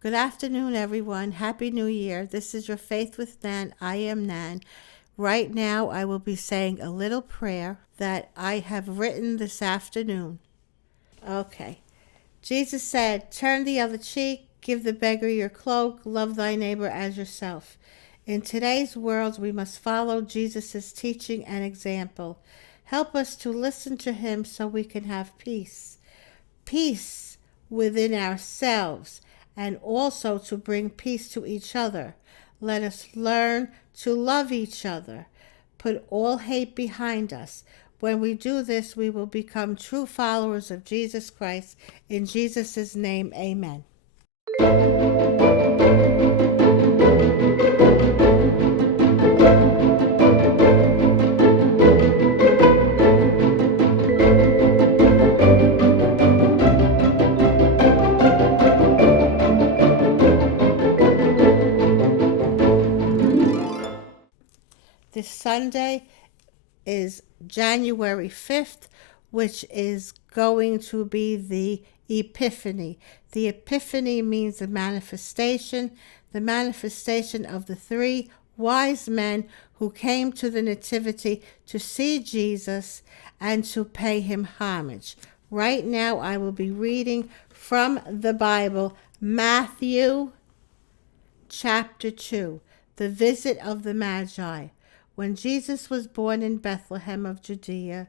Good afternoon, everyone. Happy New Year. This is Your Faith with Nan. I am Nan. Right now, I will be saying a little prayer that I have written this afternoon. Okay. Jesus said, "Turn the other cheek, give the beggar your cloak, love thy neighbor as yourself." In today's world, we must follow Jesus' teaching and example. Help us to listen to him so we can have peace. Peace within ourselves, and also to bring peace to each other. Let us learn to love each other. Put all hate behind us. When we do this, we will become true followers of Jesus Christ. In Jesus' name, amen. This Sunday is January 5th, which is going to be the Epiphany. The Epiphany means the manifestation of the three wise men who came to the Nativity to see Jesus and to pay him homage. Right now, I will be reading from the Bible, Matthew chapter 2, the visit of the Magi. When Jesus was born in Bethlehem of Judea,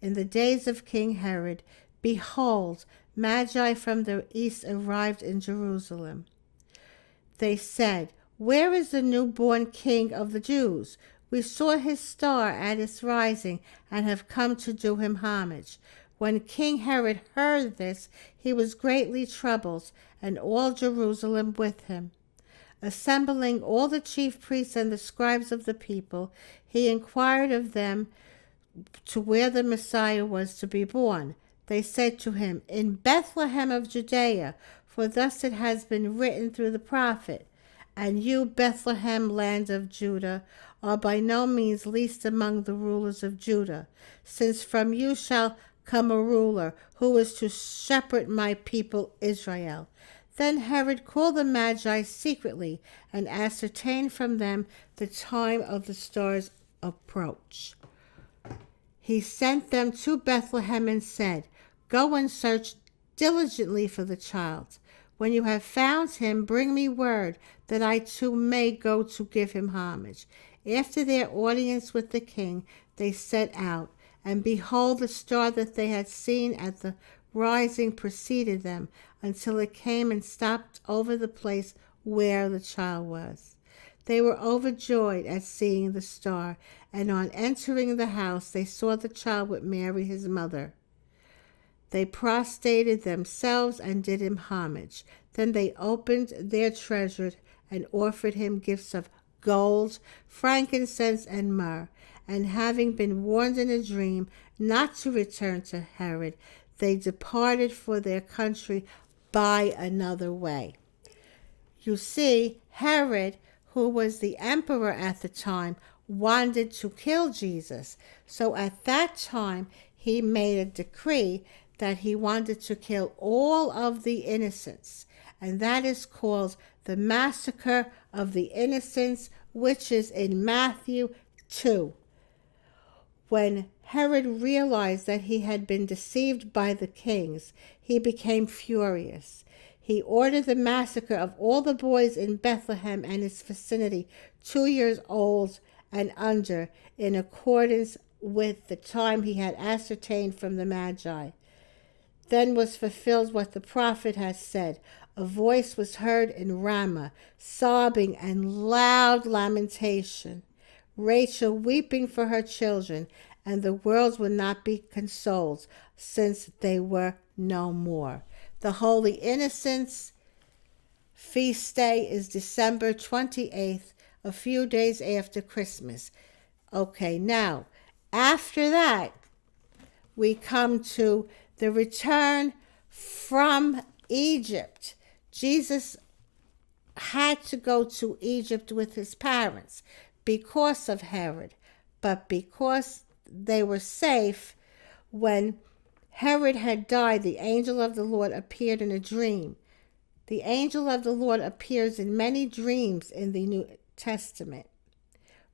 in the days of King Herod, behold, Magi from the east arrived in Jerusalem. They said, "Where is the newborn King of the Jews? We saw his star at its rising and have come to do him homage." When King Herod heard this, he was greatly troubled, and all Jerusalem with him. Assembling all the chief priests and the scribes of the people, he inquired of them to where the Messiah was to be born. They said to him, "In Bethlehem of Judea, for thus it has been written through the prophet. And you, Bethlehem, land of Judah, are by no means least among the rulers of Judah, since from you shall come a ruler who is to shepherd my people Israel." Then Herod called the Magi secretly and ascertained from them the time of the star's approach. He sent them to Bethlehem and said, "Go and search diligently for the child. When you have found him, bring me word that I too may go to give him homage." After their audience with the king, they set out, and behold, the star that they had seen at the rising preceded them until it came and stopped over the place where the child was. They were overjoyed at seeing the star, and on entering the house they saw the child with Mary his mother. They prostrated themselves and did him homage. Then they opened their treasures and offered him gifts of gold, frankincense, and myrrh. And having been warned in a dream not to return to Herod, they departed for their country by another way. You see, Herod, who was the emperor at the time, wanted to kill Jesus. So at that time, he made a decree that he wanted to kill all of the innocents. And that is called the massacre of the innocents, which is in Matthew 2. When Herod realized that he had been deceived by the kings, he became furious. He ordered the massacre of all the boys in Bethlehem and its vicinity, 2 years old and under, in accordance with the time he had ascertained from the Magi. Then was fulfilled what the prophet had said. A voice was heard in Ramah, sobbing and loud lamentation, Rachel weeping for her children, and the world would not be consoled, since they were no more. The Holy Innocents' feast day is December 28th, a few days after Christmas. Okay, now, after that, we come to the return from Egypt. Jesus had to go to Egypt with his parents because of Herod, but because they were safe, when Herod had died, the angel of the Lord appeared in a dream The angel of the Lord appears in many dreams in the New Testament.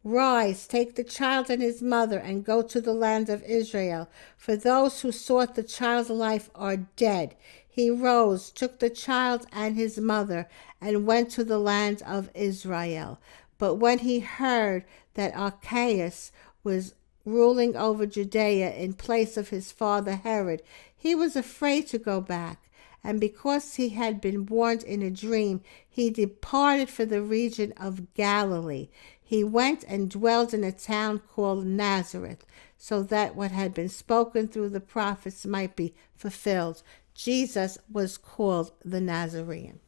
Rise, take the child and his mother, and go to the land of Israel, for those who sought the child's life are dead. He rose, took the child and his mother, and went to the land of Israel. But when he heard that Archelaus was ruling over Judea in place of his father Herod, he was afraid to go back. And because he had been warned in a dream, he departed for the region of Galilee. He went and dwelled in a town called Nazareth, so that what had been spoken through the prophets might be fulfilled. Jesus was called the Nazarene.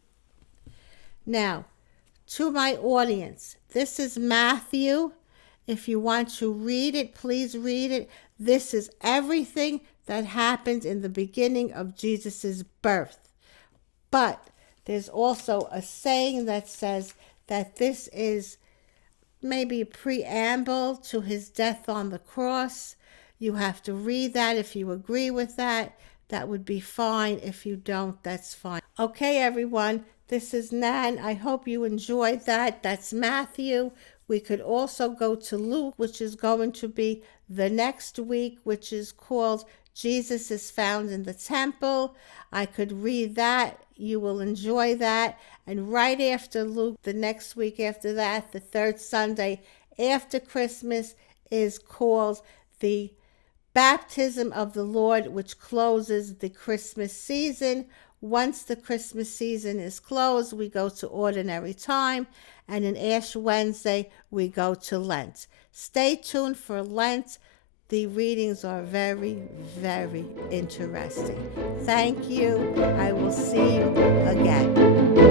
Now, to my audience, this is Matthew. If you want to read it, please read it. This is everything that happened in the beginning of Jesus' birth. But there's also a saying that says that this is maybe a preamble to his death on the cross. You have to read that. If you agree with that, that would be fine. If you don't, that's fine. Okay, everyone, this is Nan. I hope you enjoyed that. That's Matthew. We could also go to Luke, which is going to be the next week, which is called Jesus is Found in the Temple. I could read that. You will enjoy that. And right after Luke, the next week after that, the third Sunday after Christmas, is called the Baptism of the Lord, which closes the Christmas season. Once the Christmas season is closed, we go to ordinary time. And in Ash Wednesday, we go to Lent. Stay tuned for Lent. The readings are very, very interesting. Thank you. I will see you again.